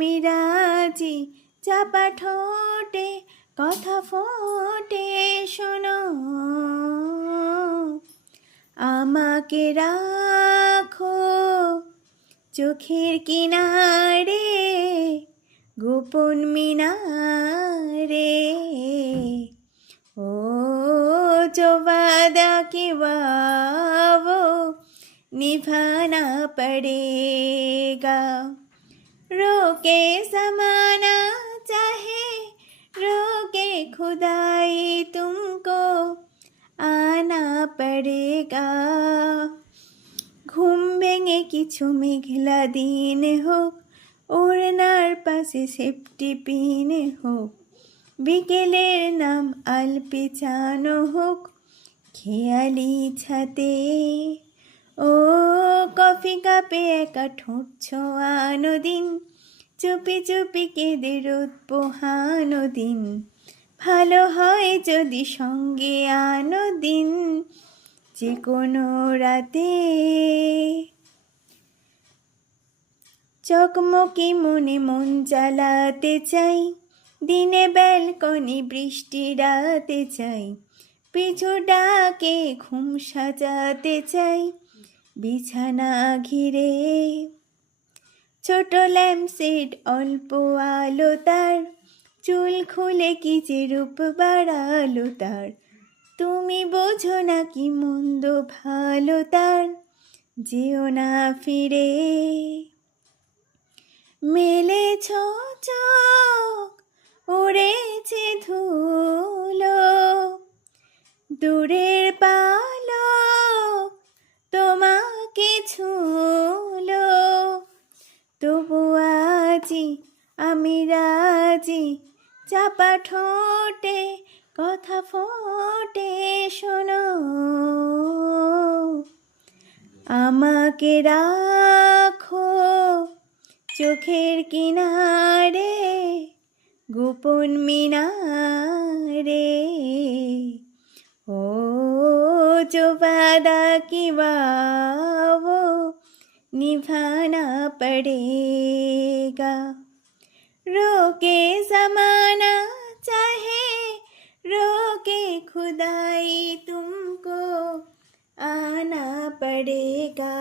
আমি রাজি চাপা ঠোঁটে কথা ফোটে শোনো, আমাকে রাখো চোখের কিনারে গোপন মিনারে। ओ जो वादा किया वो निभाना पड़ेगा, रोके ज़माना चाहे रोके खुदाई तुमको आना पड़ेगा। ঘুম ভেঙে কিছু মেঘলা দিন হোক, ওড়নার পাশে সেফটি পিন হোক, বিকেলের নাম আল পেছানো হোক খেয়ালি ছাতে। ও কফি কাপে একা ঠোঁট ছোঁয়ানো দিন, চুপি চুপি কেঁদে রোদ পোহানো দিন, ভালো হয় যদি সঙ্গে আনো দিন যে কোনো রাতে। চকমকি মনে মন জ্বালাতে চাই, দিনে ব্যালকনি বৃষ্টি রাতে চাই, পিছু ডাকে ঘুম সাজাতে চাই বিছানা ঘিরে। ছোট ল্যাম্পশেড অল্প আলো তার, চুল খুলে কি যে রূপ বাড়ালো তার, তুমি বোঝো না কি মন্দ ভালো তার, যেও না ফিরে। মেলেছ চোখ উড়েছে ধুলো, দূরের পালক তোমাকে ছুঁলো, তবু আজি আমি রাজি চাপা ঠোঁটে কথা ফোটে শোনো, আমাকে রাখো চোখের কিনারে গোপন মিনারে। ओ जो वादा किया वो निभाना पड़ेगा, रोके ज़माना चाहे रोके खुदाई तुमको आना पड़ेगा।